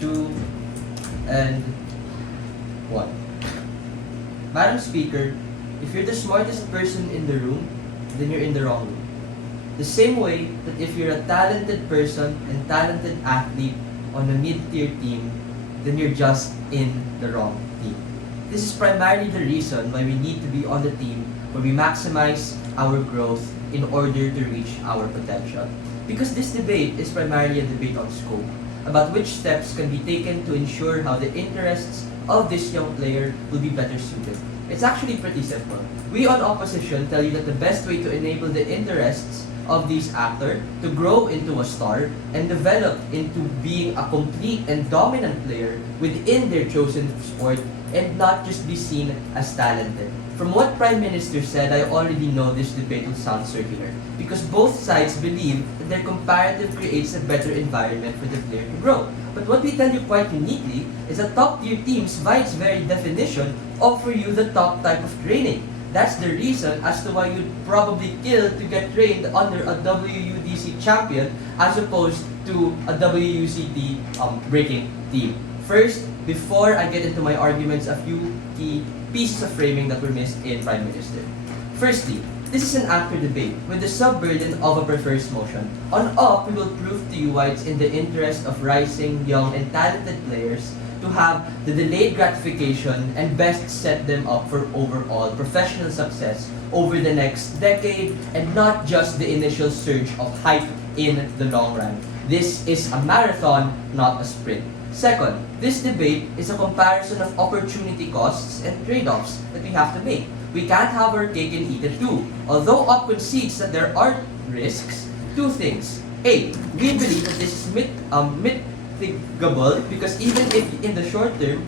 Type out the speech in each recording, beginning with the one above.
2, and 1. Madam Speaker, if you're the smartest person in the room, then you're in the wrong room. The same way that if you're a talented person and talented athlete on a mid-tier team, then you're just in the wrong team. This is primarily the reason why we need to be on the team where we maximize our growth in order to reach our potential. Because this debate is primarily a debate on scope, about which steps can be taken to ensure how the interests of this young player will be better suited. It's actually pretty simple. We on opposition tell you that the best way to enable the interests of this actor to grow into a star and develop into being a complete and dominant player within their chosen sport and not just be seen as talented. From what Prime Minister said, I already know this debate will sound circular because both sides believe that their comparative creates a better environment for the player to grow. But what we tell you quite uniquely is that top-tier teams, by its very definition, offer you the top type of training. That's the reason as to why you'd probably kill to get trained under a WUDC champion as opposed to a WUCT breaking team. First, before I get into my arguments, a few key pieces of framing that were missed in Prime Minister. Firstly, this is an actor debate with the sub-burden of a perverse motion. On off, we will prove to you why it's in the interest of rising, young, and talented players to have the delayed gratification and best set them up for overall professional success over the next decade and not just the initial surge of hype in the long run. This is a marathon, not a sprint. Second, this debate is a comparison of opportunity costs and trade-offs that we have to make. We can't have our cake and eat it too. Although Op concedes that there are risks, two things. A, we believe that this is mitigable because even if in the short term,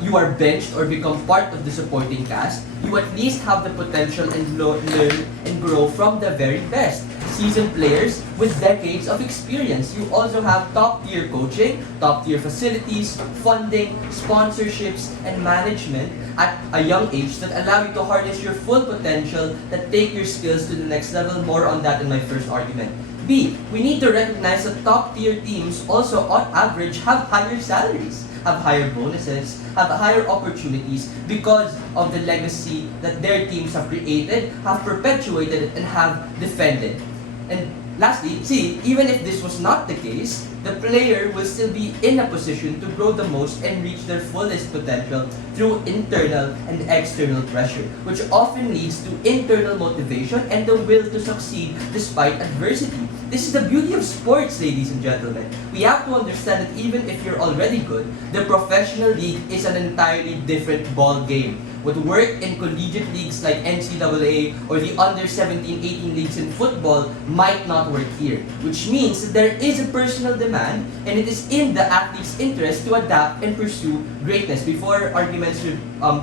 you are benched or become part of the supporting cast, you at least have the potential and learn and grow from the very best. Seasoned players with decades of experience. You also have top-tier coaching, top-tier facilities, funding, sponsorships, and management at a young age that allow you to harness your full potential, that take your skills to the next level. More on that in my first argument. B, we need to recognize that top-tier teams also on average have higher salaries, have higher bonuses, have higher opportunities because of the legacy that their teams have created, have perpetuated, and have defended. And lastly, see, even if this was not the case, the player will still be in a position to grow the most and reach their fullest potential through internal and external pressure, which often leads to internal motivation and the will to succeed despite adversity. This is the beauty of sports, ladies and gentlemen. We have to understand that even if you're already good, the professional league is an entirely different ball game. What worked in collegiate leagues like NCAA or the under-17-18 leagues in football might not work here, which means that there is a personal demand and it is in the athlete's interest to adapt and pursue greatness. Before arguments with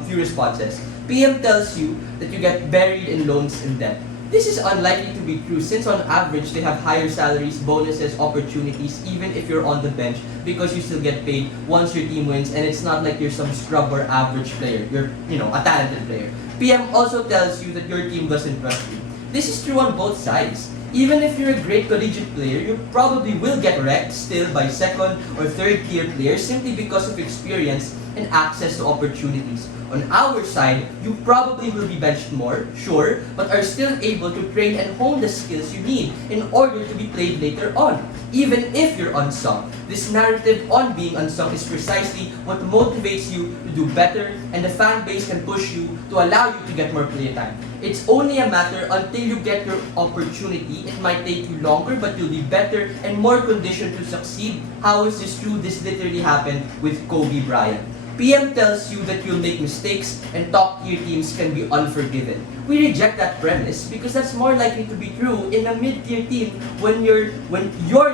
few responses, PM tells you that you get buried in loans and debt. This is unlikely to be true since on average they have higher salaries, bonuses, opportunities, even if you're on the bench because you still get paid once your team wins and it's not like you're some scrub or average player. You're, a talented player. PM also tells you that your team doesn't trust you. This is true on both sides. Even if you're a great collegiate player, you probably will get wrecked still by second or third tier players simply because of experience and access to opportunities. On our side, you probably will be benched more, sure, but are still able to train and hone the skills you need in order to be played later on, even if you're unsung. This narrative on being unsung is precisely what motivates you to do better, and the fan base can push you to allow you to get more playtime. It's only a matter until you get your opportunity. It might take you longer, but you'll be better and more conditioned to succeed. How is this true? This literally happened with Kobe Bryant. PM tells you that you'll make mistakes and top-tier teams can be unforgiven. We reject that premise because that's more likely to be true in a mid-tier team when you're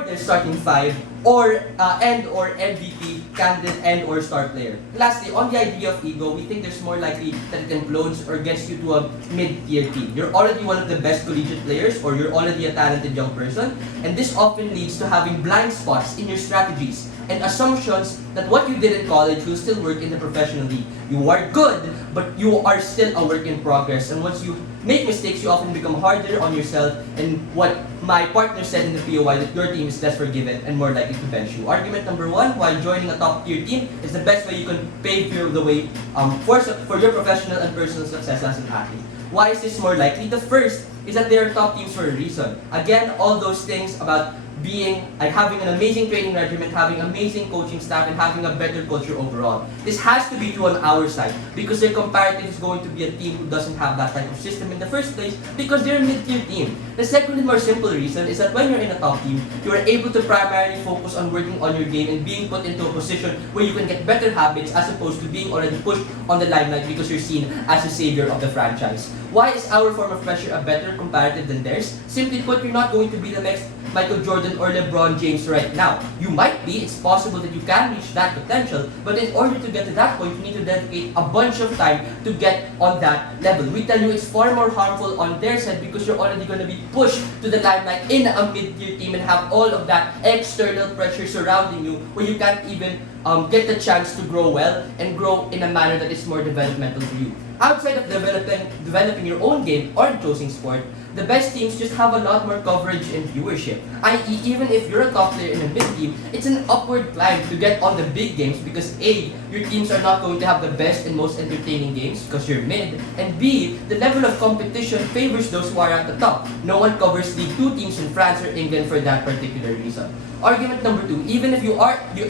their starting five or MVP candidate and or star player. Lastly, on the idea of ego, we think there's more likely that it implodes or gets you to a mid-tier team. You're already one of the best collegiate players or you're already a talented young person, and this often leads to having blind spots in your strategies. and assumptions that what you did in college will still work in the professional league. You are good, but you are still a work in progress. And once you make mistakes, you often become harder on yourself. And what my partner said in the POI, that your team is less forgiving and more likely to bench you. Argument number one, while joining a top-tier team is the best way you can pave the way for your professional and personal success as an athlete. Why is this more likely? The first is that they are top teams for a reason. Again, all those things about having an amazing training regimen, having amazing coaching staff, and having a better culture overall. This has to be true on our side because their comparative is going to be a team who doesn't have that type of system in the first place because they're a mid-tier team. The second and more simple reason is that when you're in a top team, you are able to primarily focus on working on your game and being put into a position where you can get better habits as opposed to being already pushed on the limelight because you're seen as the savior of the franchise. Why is our form of pressure a better comparative than theirs? Simply put, you're not going to be the next Michael Jordan or LeBron James right now. You might be, it's possible that you can reach that potential, but in order to get to that point, you need to dedicate a bunch of time to get on that level. We tell you it's far more harmful on their side because you're already going to be pushed to the limelight in a mid-tier team and have all of that external pressure surrounding you where you can't even get the chance to grow well and grow in a manner that is more developmental for you. Outside of developing your own game or choosing sport, the best teams just have a lot more coverage and viewership. I.e., even if you're a top player in a big team, it's an upward climb to get on the big games because A, your teams are not going to have the best and most entertaining games because you're mid, and B, the level of competition favors those who are at the top. No one covers League 2 teams in France or England for that particular reason. Argument number 2, even if you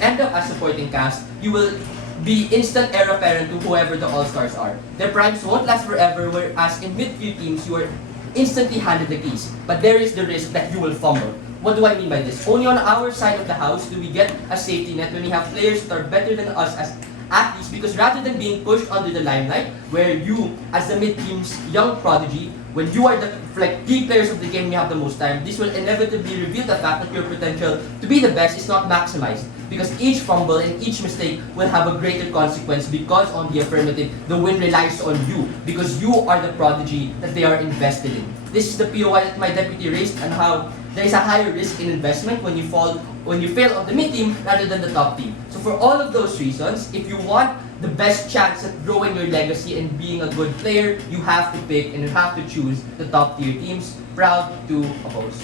end up as supporting cast, you will be instant heir apparent to whoever the all-stars are. Their primes won't last forever, whereas in mid-tier teams, you are instantly handed the keys. But there is the risk that you will fumble. What do I mean by this? Only on our side of the house do we get a safety net when we have players that are better than us as athletes, because rather than being pushed under the limelight, where you, as the mid-team's young prodigy, when you are the key players of the game, you have the most time, this will inevitably reveal the fact that your potential to be the best is not maximized. Because each fumble and each mistake will have a greater consequence because on the affirmative, the win relies on you because you are the prodigy that they are invested in. This is the POI that my deputy raised and how there is a higher risk in investment when you fail on the mid team rather than the top team. So for all of those reasons, if you want the best chance at growing your legacy and being a good player, you have to pick and you have to choose the top tier teams. Proud to oppose.